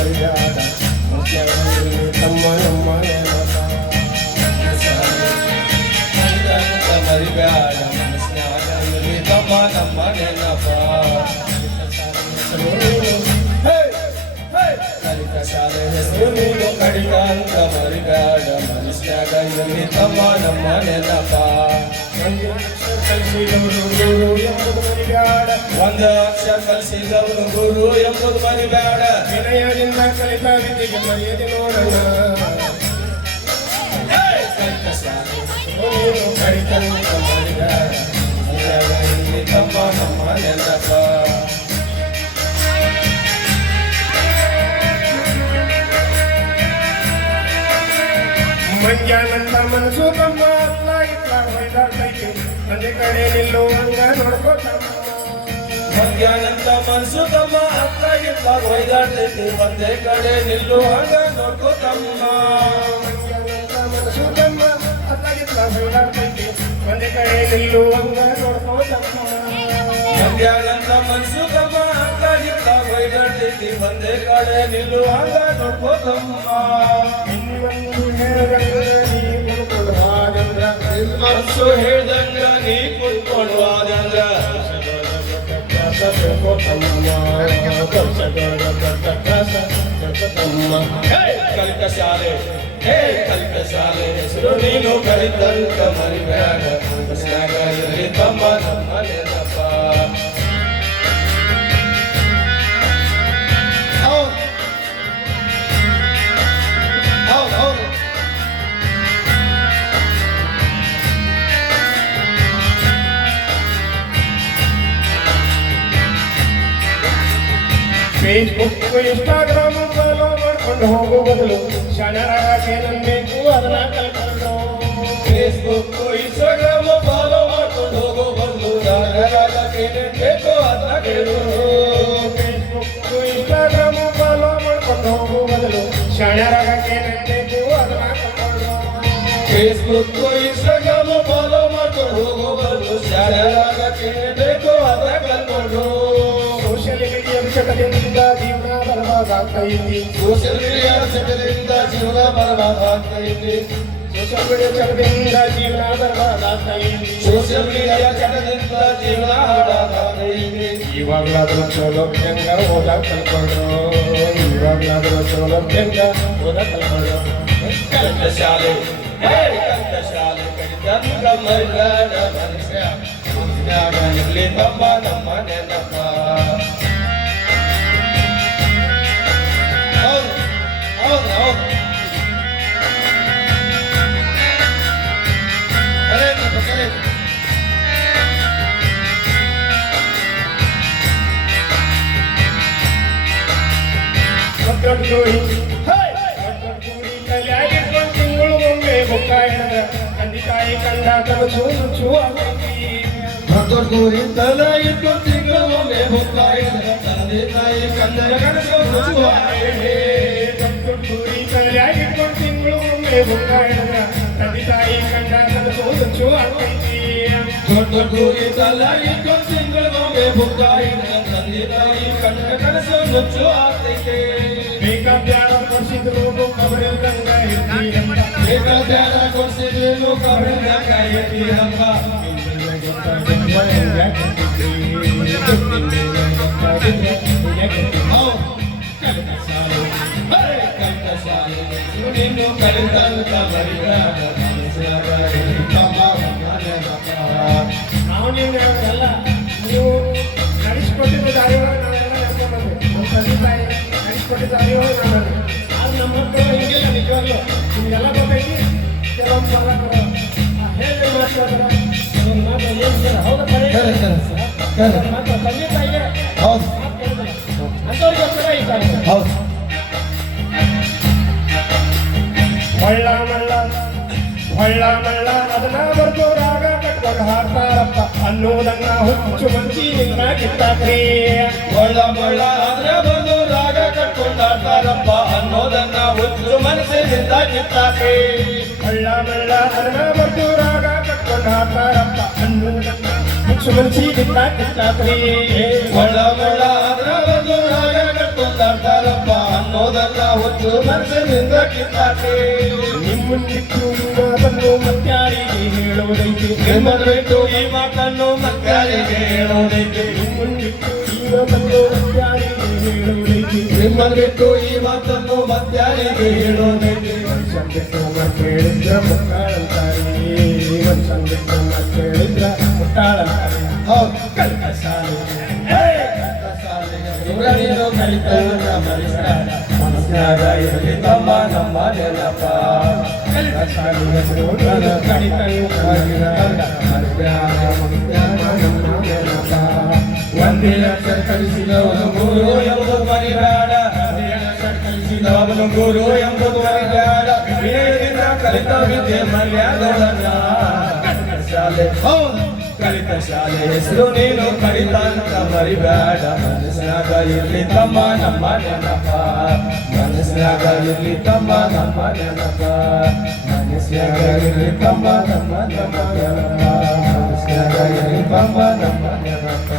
ಮರಿಯಾಡ ತಮ್ಮ ನಮ್ಮ ನೆನಪ ಮರಿಬ್ಯಾಡ ಮನಸ್ನಾಗ ತಮ್ಮ ನಮ್ಮ ನೆನಪ ಕಲಿತ ಶಾಲೆ ಹೆಸರು ನೀನು ಕಡಿತ ಅಂತ ಮರಿಬ್ಯಾಡ ಮನಸ್ನಾಗ ತಮ್ಮ ನಮ್ಮ ನೆನಪ ಕಲಿಸಿದವರು ಗುರು ಎಂಬುದು ಮರಿಬ್ಯಾಡ ಒಂದು ಅಕ್ಷರ ಕಲಿಸಿದವನು ಗುರು ಎಂಬುದು ಮರಿಬ್ಯಾಡ ವಿನಯದಿಂದ ಕಲಿತ ವಿದ್ಯೆಗೆ ಮರ್ಯಾದೆ ನೋಡೋಣ ಕಲಿತ ಶಾಲೆ ನೀನು ಕಡಿತಂತ ಮರಿಬ್ಯಾಡ ತಮ್ಮ ನಮ್ಮ ನೆನಪ ಮಂಜಾನಂತ ಮನಸ್ಸು ತಮ್ಮ ಅಲ್ಲ ಇಟ್ಲ ಹೊಯ್ದಾಡ್ತೈತಿ ಒಂದೇ ಕಡೆ ನಿಲ್ಲುವಂಗ ನೋಡ್ಕೋತಮ್ಮ ಮಧ್ಯಾಹ್ನಂತ ಮನ್ಸು ತಮ್ಮ ಹತ್ರ ಇಲ್ಲ ಒಯ್ದಾಡ್ತೈತಿ ಒಂದೇ ಕಡೆ ನಿಲ್ಲು ಹಂಗ ನೋಡ್ಕೋತಮ್ಮ ಮಂಜಾನಂತ ಮನಸ್ಸು ತಮ್ಮ ಅಲ್ಲ ಇಟ್ಲ ಹೊಯ್ದಾಡ್ತೈತಿ ಒಂದೇ ಕಡೆ ನಿಲ್ಲುವಂಗ ನೋಡ್ಕೋತಮ್ಮ ಮಧ್ಯಾಹ್ನಂತ ಮನ್ಸು ತಮ್ಮ ಹತ್ರ ಇಲ್ಲ ಒಯ್ದಾಡ್ತೈತಿ ಒಂದೇ ಕಡೆ ನಿಲ್ಲು ಹಂಗ ನೋಡ್ಕೋತಮ್ಮ ಇನ್ನೊಂದು ಹೇಳ್ದಂಗ ನೀ ಕುಡ್ಕೊಂಡು ಹಾಗಂದ್ರ ಮನ್ಸು ಹೇಳ್ದಂಗ ನೀ ಕುತ್ಕೊಂಡು ಆದಂದ್ರ ಕಲಿತ ಶಾಲೆ ಕಲಿತ ಶಾಲೆ ಹೆಸರು ನೀನು ಕಲಿತಂತ ಮರಿಬೇಡ ಮನಸ್ನಾಗ ಇರಲಿ ತಮ್ಮ ನಮ್ಮ ನೆನಪ ಫೇಸ್ಬುಕ್ ಇನ್ಸ್ಟಾಗ್ರಾಮ್ ಫಾಲೋ ಮಾಡ್ಕೊಂಡು ಹೋಗೋ ಬದಲು ಶಾಣರಾಗ ಏನನ್ಬೇಕು ಅದನ್ನ ಕಲ್ಕೊಂಡು ಫೇಸ್ಬುಕ್ ಇನ್ಸ್ಟಾಗ್ರಾಮ್ ಫಾಲೋ ಮಾಡ್ಕೊಂಡು ಹೋಗೋ ಬದಲು ಏನೇನ್ ಬೇಕೋ ಅದನ್ನ ಕೇಳು ಫೇಸ್ಬುಕ್ ಇನ್ಸ್ಟಾಗ್ರಾಮ್ ಫಾಲೋ ಮಾಡ್ಕೊಂಡು ಹೋಗೋ ಬದಲು ಶಾಣರಾಗ ಏನನ್ಬೇಕು ಅದನ್ನ ಕಲ್ಕೊಂಡು ಫೇಸ್ಬುಕ್ ಇನ್ಸ್ಟಾಗ್ರಾಮ್ ಫಾಲೋ ಮಾಡ್ಕೊಂಡು ಹೋಗೋ ಬದಲು ಶಾಲೆಯಾಗಕ್ಕೆ ಬೇಕೋ ಅದನ್ನ ಕಲ್ಕೊಂಡು ಸೋಷಿಯಲ್ ಮೀಡಿಯಾ ಚಟದಿಂದ ಜೀವನ ಬರಬಾರ್ದಾಗ್ತೈತಿ ಸೋಷಿಯಲ್ ಮೀಡಿಯಾ ಚಟದಿಂದ ಜೀವನ ಬರಬಾರ್ದಾಗ್ತೈತಿ ಸೋಷಿಯಲ್ ಮೀಡಿಯಾ ಚಟದಿಂದ ಜೀವನ ಬರಬಾರ್ದಾಗ್ತೈತಿ ಸೋಷಿಯಲ್ ಮೀಡಿಯಾ ಚಟದಿಂದ ಜೀವನ ಹಾಳಾಗ್ತೈತಿ ಇವಾಗ್ಲಾದ್ರೂ ಸೌಲಭ್ಯಂಗ ಓದಾಕ್ ಕಲ್ಕೊಂಡು ಇವಾಗ್ಲಾದ್ರೂ ಸೌಲಭ್ಯಂಗ ಓದಾಕ್ ಕಲ್ಕೊಂಡು ಕಲಿತ ಶಾಲೆ ಕಲಿತ ಶಾಲೆ ಕಲಿತಂಗ ಮರಿಬೇಡ ಮನಸ್ನಾಗ ಇರ್ಲಿ ತಮ್ಮ ನಮ್ಮ ನೆನಪ ಹೌದು ಹೌದು ಹೌದು ತಿಂಗಳು ಒಮ್ಮೆ ಬುಕ್ಕ ಹಿಡಿದ ತಂದೆ ತಾಯಿ ಕಂಡ ಕನಸು ನುಚ್ಚು ಆಗೈತಿ ಭಕ್ತೂರಿ ತಲ ಇಟ್ಟು ತಿಂಗಳೊಮ್ಮೆ ಮುಕ್ತಾಯ ತಂದೆ ತಾಯಿ ಕಂದರ ಕನಸು ಭಕ್ತೂರಿ ತಲೆಯಾಗಿಟ್ಕೊಂಡು ತಿಂಗಳು ಒಮ್ಮೆ ಬುಕ್ಕ ಹಿಡಿದ ತಂದೆ ತಾಯಿ ಕಂಡ ಕನಸು ನುಚ್ಚು ಆಗೈತಿ ಭಕ್ತೂರಿ ತಲ ಇಟ್ಟು ತಿಂಗಳೊಮ್ಮೆ ಮುಕ್ತಾಯ ತಂದೆ ತಾಯಿ ಕಂದರ ಕನಸು ನುಚ್ಚು ಆಗ್ತೈತೆ ಬೇಕಾದ್ಯಾರ ಕೊಡಿಸಿದ್ರು ಕಬರಿಲ್ದಂಗ ಇರ್ತೀರಂತ ಬೇಕಾದ್ಯಾರ ಕೊಡಿಸಿದ್ರು ಕಬರಿಲ್ದಂಗ ಇರ್ತೀರಂತ ನೀನು ಕಲಿತಂತ ಮರಿಬೇಡ ನಾವು ನೀವೆಲ್ಲ ನೀವು ನಡೆಸಿಕೊಟ್ಟಿದ್ದ ದಾರಿಯೊಳಗೆ ನಾವೆಲ್ಲ ನೆನ್ಕೊಂಡು ನಮ್ಮ ತಂದೆ ತಾಯಿ ನಡೆಸಿಕೊಟ್ಟಿದ್ದ ದಾರಿಯೊಳಗೆ ನಾನು ಆದ್ರೆ ನಮ್ಮ ಮಕ್ಕಳು ಹಿಂಗಿಲ್ಲ ನಿಜವಾಗ್ಲು ನಿಮಗೆಲ್ಲ ಗೊತ್ತೈತಿ ಕೆಲವೊಂದು ಹೇಗೆ ಮಾತಾಡ್ತಾರೆ ಅದೊಂದು ಮಾತು ಏನು ಸರ್ ಹೌದಾ ಮಾತು ತಂದೆ ತಾಯಿಗೆ ಹೌದು ಅಂಥವ್ರಿಗೋಸ್ಕರ ಈ ಕಾರ್ಯಕ್ರಮ ಹೌದು ಹೊಳ್ಳ ಮಳ್ಳ ಅದನ್ನ ಬರ್ದು ರಾಗ ಕಟ್ಕೊಂಡು ಹಾಡ್ತಾರಪ್ಪ ಅನ್ನೋದನ್ನ ಹುಚ್ಚು ಮಂಚಿನಿಂದ ಕಿತ್ತಾಕ್ರಿ ಒಳ್ಳ ಮಳ್ಳ ಆದ್ರೆ ಬಂದು ರಾಗ ಕಟ್ಕೊಂಡಾಡ್ತಾರಪ್ಪ ಅನ್ನೋದನ್ನ ಹುಚ್ಚು ಮನಸ್ಸಿನಿಂದ ಕಿತ್ತಾಕಿ ಹೊಳ್ಳ ಮಳ್ಳ ಅದನ್ನ ಬರ್ದು ರಾಗ ಕಟ್ಕೊಂಡು ಹಾಡ್ತಾರಪ್ಪ ಅನ್ನೋದನ್ನ ಹುಚ್ಚು ಮಂಚಿನಿಂದ ಕಿತ್ತಾಕ್ರಿ ಒಳ್ಳ ಮಳ್ಳ ಆದ್ರೆ ಬಂದು ರಾಗ ಕಟ್ಕೊಂಡಾಡ್ತಾರಪ್ಪ ಅನ್ನೋದನ್ನ ಹೊತ್ತು ಮನಸ್ಸಿನಿಂದ ಕಿತ್ತಾಕೆ ನಿಮ್ಮನ್ನಿಟ್ಟು ಈ ಮಾತನ್ನು ಮತ್ಯಾರಿಗೆ ಹೇಳೋದೈತೆ ನಿಮ್ಮನ್ನು ಬಿಟ್ಟು ಈ ಮಾತನ್ನು ಮತ್ತಾರಿಗೆ ಹೇಳೋದೈತೆ ನಿಮ್ಮನ್ನಿಟ್ಟು ಈ ಮಾತನ್ನು ಮತ್ಯಾರಿಗೆ ಹೇಳೋದೈತೆ ನಿಮ್ಮನ್ನು ಬಿಟ್ಟು ಈ ಮಾತನ್ನು ಮತ್ತಾರಿಗೆ ಹೇಳೋದೈತೆ ಮನುಷ್ಯನ್ ಬಿಟ್ಟು ಮಕ್ಕಳಿದ್ರ ಮುಟ್ಟಾಳಂತಾರೆ ಮನುಷ್ಯನ್ ಬಿಟ್ಟು ಮಕ್ಕಳಿದ್ರ ಮುಟ್ಟಾಳಂತಾರೆ ಹೌದು ಕಲಿತ ಶಾಲೆ ನೀನು ಕಲಿತಲ್ಲ ಮನುಷ್ಯನ ಮನಸ್ಸಿನಾಗ ಇರಲಿ ತಮ್ಮ ನಮ್ಮ ನೆನಪ ಕಲಿತ ಶಾಲೆ ಹೆಸರು ಒಂದೇ ಅಕ್ಷರ ಕಲಿಸಿದವನು ಗುರು ಎಂಬುದು ಮರಿಬೇಡ ಒಂದೇ ಅಕ್ಷರ ಕಲಿಸಿದವನು ಗುರು ಎಂಬುದು ಮರಿಬೇಡ ವಿನಯದಿಂದ ಕಲಿತ ವಿದ್ಯೆ ಮರ್ಯಾದೊಳಗ ಶಾಲೆ ಹೌದು ಕಲಿತ ಶಾಲೆ ಹೆಸರು ನೀನು ಕಲಿತ ಅಂತ ಮರಿಬೇಡ ಮನಸ್ಸಿನಾಗ ಇರ್ಲಿ ತಮ್ಮ ನಮ್ಮ ನೆನಪ ಮನಸ್ಸಿನಾಗ ಇರ್ಲಿ ತಮ್ಮ ನಮ್ಮ ನೆನಪ ಮನಸ್ಸಿನಾಗ ಇರ್ಲಿ ತಮ್ಮ ನಮ್ಮ ನೆನಪ ಮನಸ್ಸಿನಾಗ ಇರ್ಲಿ ತಮ್ಮ ನಮ್ಮ ನೆನಪ